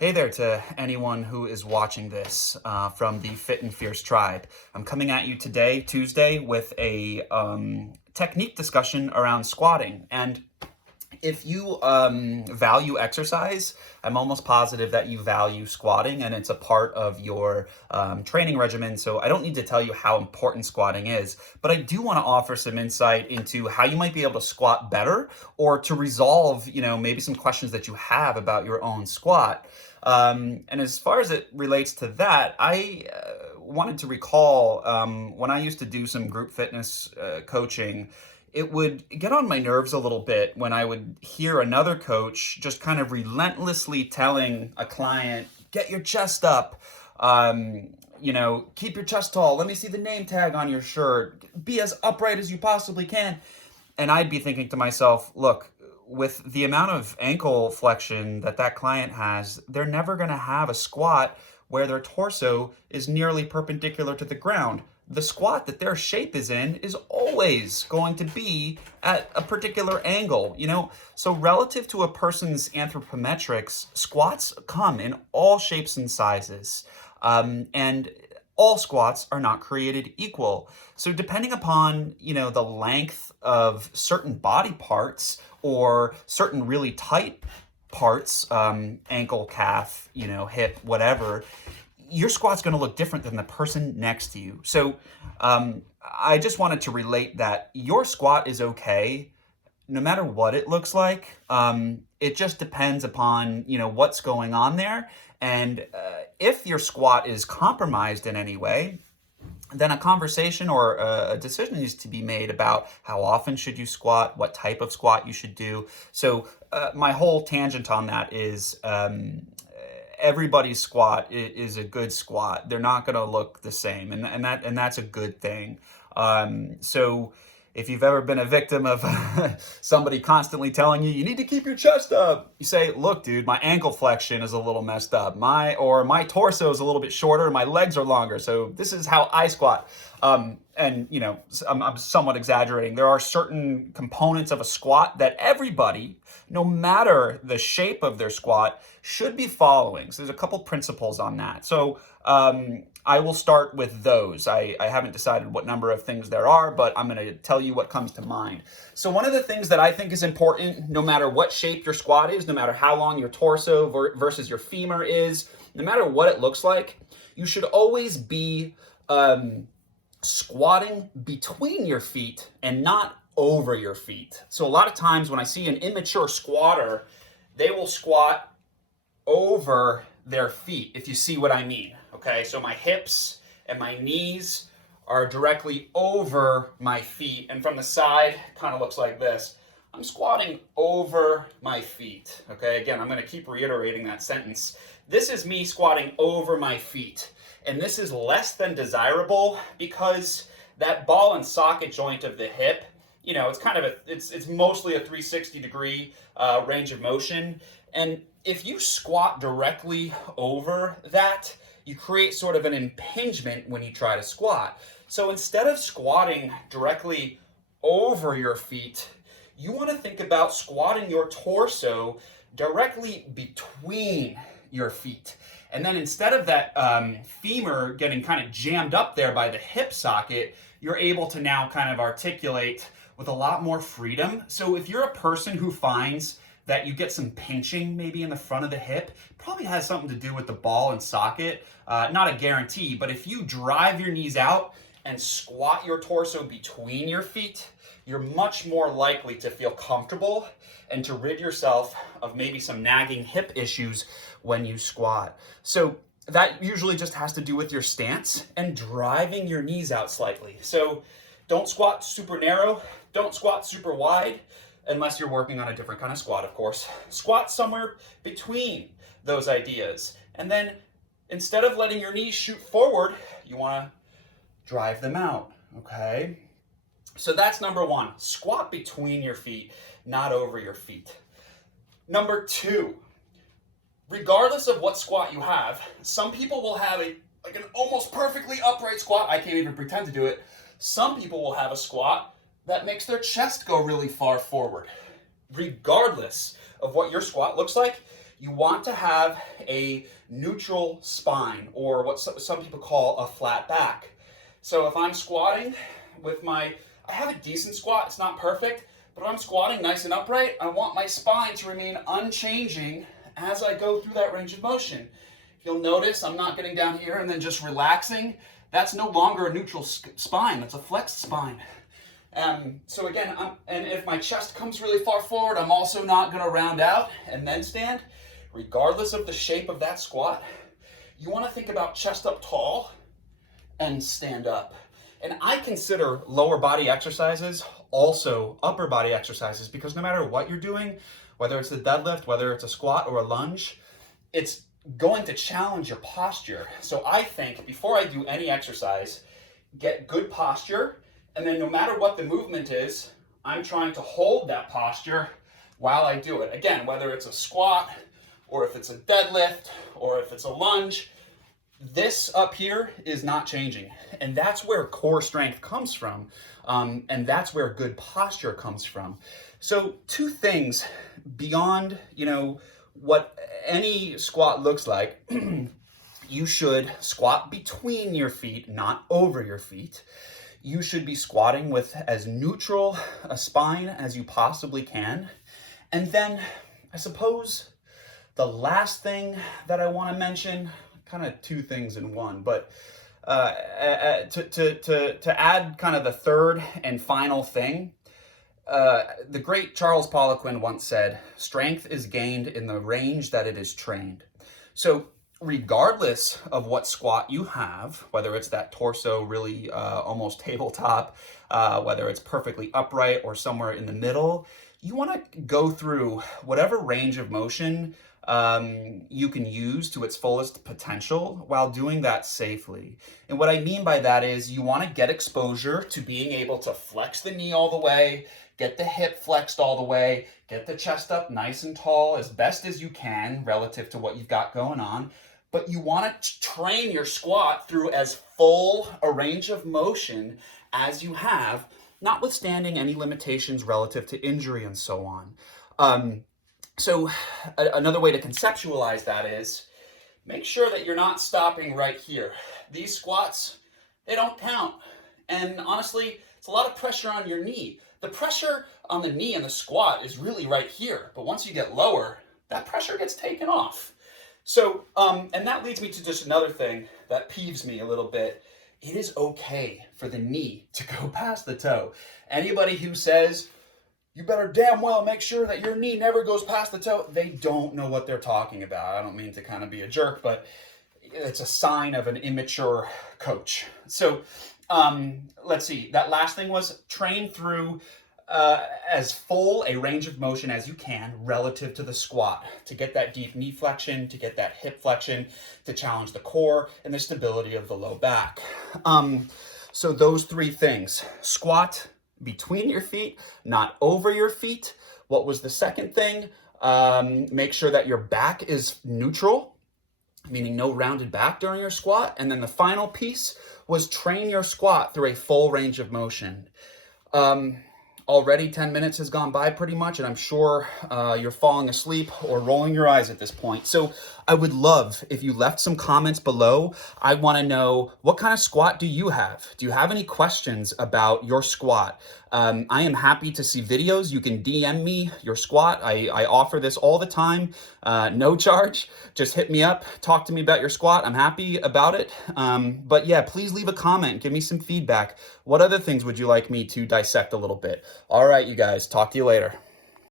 Hey there to anyone who is watching this from the Fit and Fierce tribe. I'm coming at you today, Tuesday, with a technique discussion around squatting. And if you value exercise, I'm almost positive that you value squatting and it's a part of your training regimen. So I don't need to tell you how important squatting is, but I do want to offer some insight into how you might be able to squat better or to resolve, maybe some questions that you have about your own squat. And as far as it relates to that, I wanted to recall when I used to do some group fitness coaching. It would get on my nerves a little bit when I would hear another coach just kind of relentlessly telling a client, get your chest up, keep your chest tall, let me see the name tag on your shirt, be as upright as you possibly can. And I'd be thinking to myself, look, with the amount of ankle flexion that client has, they're never going to have a squat where their torso is nearly perpendicular to the ground. The squat that their shape is in is always going to be at a particular angle, So relative to a person's anthropometrics, squats come in all shapes and sizes. And all squats are not created equal. So depending upon, the length of certain body parts or certain really tight parts, ankle, calf, hip, whatever, your squat's going to look different than the person next to you. So I just wanted to relate that your squat is okay no matter what it looks like. It just depends upon, what's going on there. And if your squat is compromised in any way, then a conversation or a decision needs to be made about how often should you squat, what type of squat you should do. So my whole tangent on that is everybody's squat is a good squat. They're not going to look the same, and that's a good thing. So if you've ever been a victim of somebody constantly telling you need to keep your chest up, you say, look, dude, my ankle flexion is a little messed up. My torso is a little bit shorter, my legs are longer. So this is how I squat. And I'm somewhat exaggerating. There are certain components of a squat that everybody, no matter the shape of their squat, should be following. So there's a couple principles on that. So I will start with those. I haven't decided what number of things there are, but I'm going to tell you what comes to mind. So one of the things that I think is important, no matter what shape your squat is, no matter how long your torso versus your femur is, no matter what it looks like, you should always be squatting between your feet and not over your feet. So a lot of times when I see an immature squatter, they will squat over their feet, if you see what I mean. Okay, so my hips and my knees are directly over my feet, and from the side, kind of looks like this. I'm squatting over my feet. Okay, again, I'm going to keep reiterating that sentence. This is me squatting over my feet, and this is less than desirable because that ball and socket joint of the hip, it's kind of it's mostly a 360 degree range of motion, and if you squat directly over that, you create sort of an impingement when you try to squat. So instead of squatting directly over your feet, you want to think about squatting your torso directly between your feet. And then instead of that femur getting kind of jammed up there by the hip socket, you're able to now kind of articulate with a lot more freedom. So if you're a person who finds that you get some pinching maybe in the front of the hip, probably has something to do with the ball and socket. Not a guarantee, but if you drive your knees out and squat your torso between your feet, you're much more likely to feel comfortable and to rid yourself of maybe some nagging hip issues when you squat. So that usually just has to do with your stance and driving your knees out slightly. So don't squat super narrow, don't squat super wide, unless you're working on a different kind of squat, of course. Squat somewhere between those ideas. And then instead of letting your knees shoot forward, you want to drive them out, okay? So that's number one, squat between your feet, not over your feet. Number two, regardless of what squat you have, some people will have an almost perfectly upright squat. I can't even pretend to do it. Some people will have a squat that makes their chest go really far forward. Regardless of what your squat looks like, You want to have a neutral spine, or what some people call a flat back. So if I'm squatting with I have a decent squat, it's not perfect, but if I'm squatting nice and upright, I want my spine to remain unchanging as I go through that range of motion. If you'll notice, I'm not getting down here and then just relaxing. That's no longer a neutral spine, that's a flexed spine. So again, and if my chest comes really far forward, I'm also not going to round out and then stand. Regardless of the shape of that squat, you want to think about chest up tall and stand up. And I consider lower body exercises also upper body exercises, because no matter what you're doing, whether it's the deadlift, whether it's a squat or a lunge, it's going to challenge your posture. So I think before I do any exercise, get good posture, and then no matter what the movement is, I'm trying to hold that posture while I do it. Again, whether it's a squat, or if it's a deadlift, or if it's a lunge, this up here is not changing. And that's where core strength comes from. And that's where good posture comes from. So two things beyond, what any squat looks like. You should squat between your feet, not over your feet. You should be squatting with as neutral a spine as you possibly can. And then I suppose the last thing that I want to mention, kind of two things in one, but to add kind of the third and final thing, the great Charles Poliquin once said, "Strength is gained in the range that it is trained." So regardless of what squat you have, whether it's that torso really almost tabletop, whether it's perfectly upright or somewhere in the middle, you want to go through whatever range of motion you can use to its fullest potential while doing that safely. And what I mean by that is you want to get exposure to being able to flex the knee all the way, get the hip flexed all the way, get the chest up nice and tall as best as you can relative to what you've got going on. But you want to train your squat through as full a range of motion as you have, notwithstanding any limitations relative to injury and so on. So another way to conceptualize that is make sure that you're not stopping right here. These squats, they don't count. And honestly, it's a lot of pressure on your knee. The pressure on the knee and the squat is really right here. But once you get lower, that pressure gets taken off. So, and that leads me to just another thing that peeves me a little bit. It is okay for the knee to go past the toe. Anybody who says, you better damn well make sure that your knee never goes past the toe, they don't know what they're talking about. I don't mean to kind of be a jerk, but it's a sign of an immature coach. So let's see, that last thing was train through as full a range of motion as you can relative to the squat, to get that deep knee flexion, to get that hip flexion, to challenge the core and the stability of the low back. So those three things: squat between your feet, not over your feet. What was the second thing? Make sure that your back is neutral, meaning no rounded back during your squat. And then the final piece was train your squat through a full range of motion. Already 10 minutes has gone by pretty much, and I'm sure you're falling asleep or rolling your eyes at this point. So I would love if you left some comments below. I want to know, what kind of squat do you have? Do you have any questions about your squat? I am happy to see videos. You can DM me your squat. I offer this all the time, no charge. Just hit me up, talk to me about your squat. I'm happy about it. But yeah, please leave a comment, give me some feedback. What other things would you like me to dissect a little bit? All right, you guys, talk to you later.